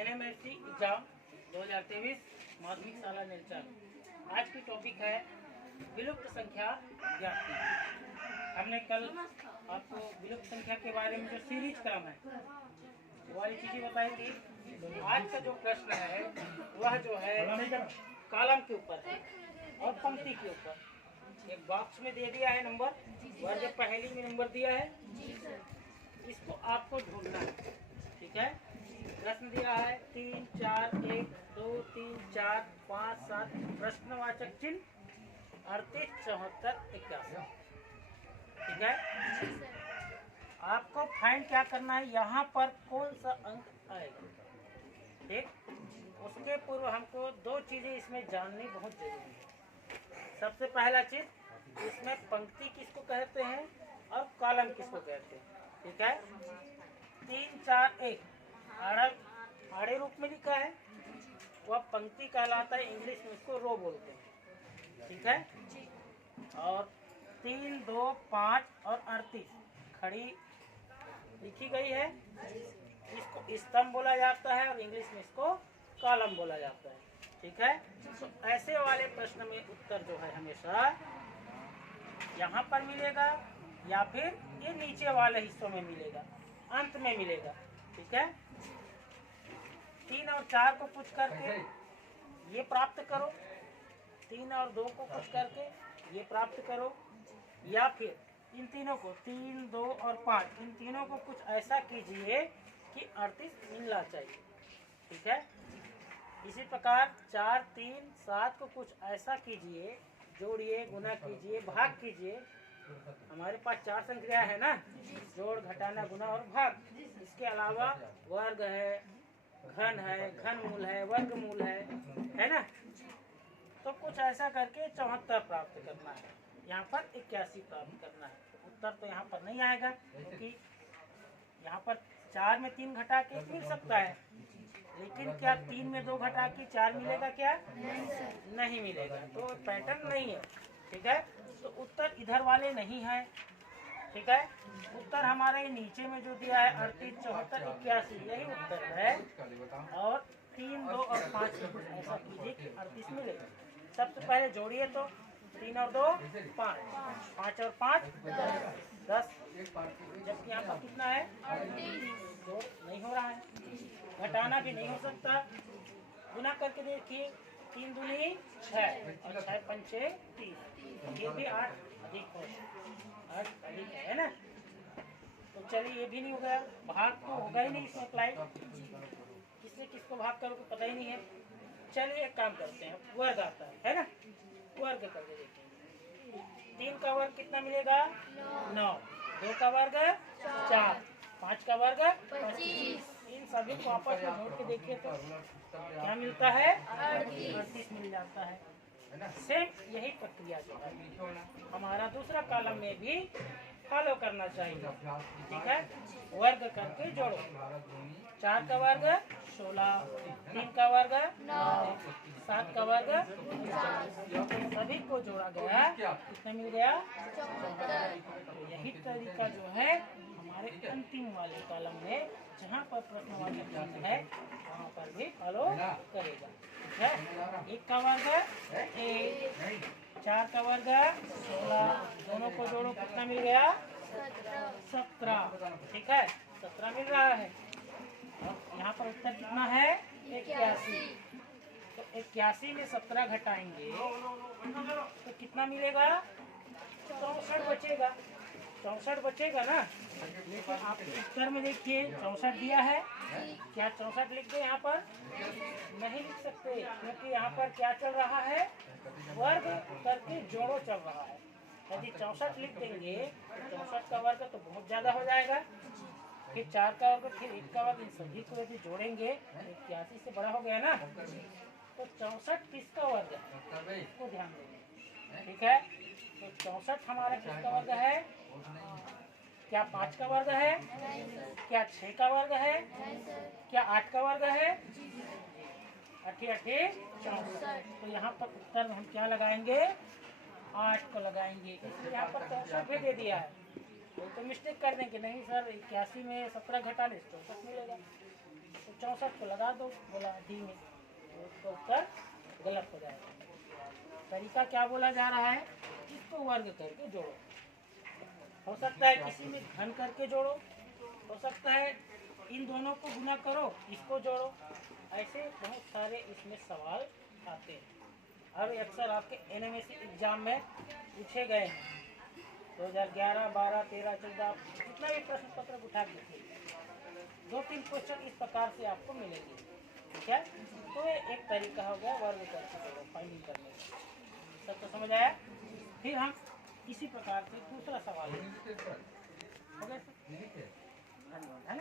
NMSC exam 2023 माध्यमिक शाला निरीक्षण। आज की टॉपिक है विलुप्त संख्या ज्ञाति। हमने कल आपको विलुप्त संख्या के बारे में जो सीरीज क्रम है वो वाली चीजें बताई थी। आज का जो प्रश्न है वह जो है कॉलम के ऊपर है और पंक्ति के ऊपर। एक बॉक्स में दे दिया है नंबर, वर्ग पहली में नंबर दिया है, इसको आपको ढूंढना है। ठीक है, प्रश्न दिया है 3 4 1 2 3 4 5 7 प्रश्नवाचक चिन्ह 38 74 81। ठीक है, आपको फाइंड क्या करना है, यहाँ पर कौन सा अंक आएगा। ठीक, उसके पूर्व हमको दो चीजें इसमें जाननी बहुत जरूरी है। सबसे पहला चीज, इसमें पंक्ति किसको कहते हैं और कॉलम किसको कहते हैं। ठीक है, 3 4 1 आड़े रूप में लिखा है, वह पंक्ति कहलाता है, इंग्लिश में उसको रो बोलते हैं। ठीक है, और 3 2 5 और 38 खड़ी लिखी गई है, इसको स्तंभ बोला जाता है और इंग्लिश में इसको कॉलम बोला जाता है। ठीक है, तो ऐसे वाले प्रश्न में उत्तर जो है हमेशा यहाँ पर मिलेगा या फिर ये नीचे वाले हिस्सों में मिलेगा, अंत में मिलेगा। ठीक है, 3 और 4 को पूछ करके ये प्राप्त करो, 3 और 2 को पूछ करके ये प्राप्त करो, या फिर इन तीनों को 3 2 और 5 इन तीनों को कुछ ऐसा कीजिए कि 38 मिलना चाहिए। ठीक है, इसी प्रकार 4 3 7 को कुछ ऐसा कीजिए, जोड़िए, गुना कीजिए, भाग कीजिए। हमारे पास 4 संख्या है ना, जोड़, घटाना, गुना और भाग। इसके अलावा वर्ग है, घन है, घनमूल है, वर्गमूल है ना। तो कुछ ऐसा करके 74 प्राप्त करना है, यहाँ पर 81 प्राप्त करना है। उत्तर तो यहाँ पर नहीं आएगा, क्योंकि यहाँ पर 4 में 3 घटा के मिल सकता है, लेकिन क्या 3 में 2 घटा के 4 मिलेगा क्या? नहीं मिलेगा, तो पैटर्न नहीं है। ठीक है, तो उत्तर इधर वाले नहीं है। ठीक है, उत्तर हमारे नीचे में जो दिया है 38 74 81 यही उत्तर है। और 3 2 और 5 ऐसा कीजिए कि 38 मिलेगा। सबसे पहले जोड़िए, तो 3 और 2 5, 5 और 5 10, जबकि यहाँ पर कितना है, जोड़ नहीं हो रहा है, घटाना भी नहीं हो सकता। गुना करके देखिए, 3 दूनी 6 और 6 पंचे 30, ये भी 8 अधिक है, 8 अधिक है ना। तो चलिए, ये भी नहीं हो गया। भाग तो होगा ही नहीं इसमें अप्लाई, किसने किसको भाग करोगे पता ही नहीं है। चलिए एक काम करते हैं, वर्ग आता है ना, वर्ग करके देखेंगे। 3 का वर्ग कितना मिलेगा? 9, 2 का वर्ग 4, 5 का वर्ग 25। इन सभी को आपस में जोड़ के देखिए तो क्या मिलता है? 38 मिल जाता है। सेम यही प्रक्रिया जो है हमारा दूसरा कॉलम में भी फॉलो करना चाहिए। ठीक है, वर्ग करके जोड़ो। 4 का वर्ग 16, 3 का वर्ग 9, 7 का वर्ग 49, सभी को जोड़ा गया, कितना मिल गया? 74। यही तरीका जो है हमारे अंतिम वाले कॉलम में, जहाँ पर प्रश्नवाचक चिन्ह है वहाँ पर भी फॉलो करेगा। ठीक है, 1 का वर्ग 1, 4 का वर्ग 16, दोनों को जोड़ो, कितना मिल गया? 17। ठीक है, 17 मिल रहा है। और यहाँ पर उत्तर कितना है? 81। तो 81 में 17 घटाएंगे तो कितना मिलेगा? 64 बचेगा। 64 बचेगा ना। लेकिन आप उत्तर में देखिए 64 दिया है, क्या 64 लिख दे? यहाँ पर नहीं लिख सकते, क्योंकि यहाँ पर क्या चल रहा है? वर्ग करके जोड़ो चल रहा है। यदि 64 लिख देंगे तो 64 का वर्ग तो बहुत ज्यादा हो जाएगा, फिर 4 का वर्ग, फिर 1 का वर्ग, इन सभी को यदि जोड़ेंगे तो 81 से बड़ा हो गया ना। तो 64 किसका वर्ग है, इसको ध्यान देंगे। ठीक है, तो 64 हमारा किसका वर्ग है? क्या 5 का वर्ग है? क्या 6 का वर्ग है? क्या 8 का वर्ग है? 8 8 64। तो यहाँ पर उत्तर में हम क्या लगाएंगे? 8 को लगाएंगे। इसलिए यहाँ पर 64 भी दे दिया है, तो मिस्टेक कर देंगे, नहीं सर 81 में 17 घटा ले 64 मिलेगा। तो 64 को लगा दो, बोला डी में, तो उसका उत्तर गलत हो जाएगा। तरीका क्या बोला जा रहा है, इसको वर्ग करके जोड़ो। हो सकता है किसी में घन करके जोड़ो, हो सकता है इन दोनों को गुना करो, इसको जोड़ो। ऐसे बहुत सारे इसमें सवाल आते हैं और अक्सर आपके एनएमएससी एग्जाम में पूछे गए हैं। 2011, 12, 13, 14 जितना भी प्रश्न पत्र उठा के देखिए, 2-3 क्वेश्चन इस प्रकार से आपको मिलेंगे। ठीक है, तो ये एक तरीका हो गया वर्ग करके फाइंडिंग करने का। सब तो समझ आया। फिर हम इसी प्रकार से दूसरा सवाल हो गया। धन्यवाद।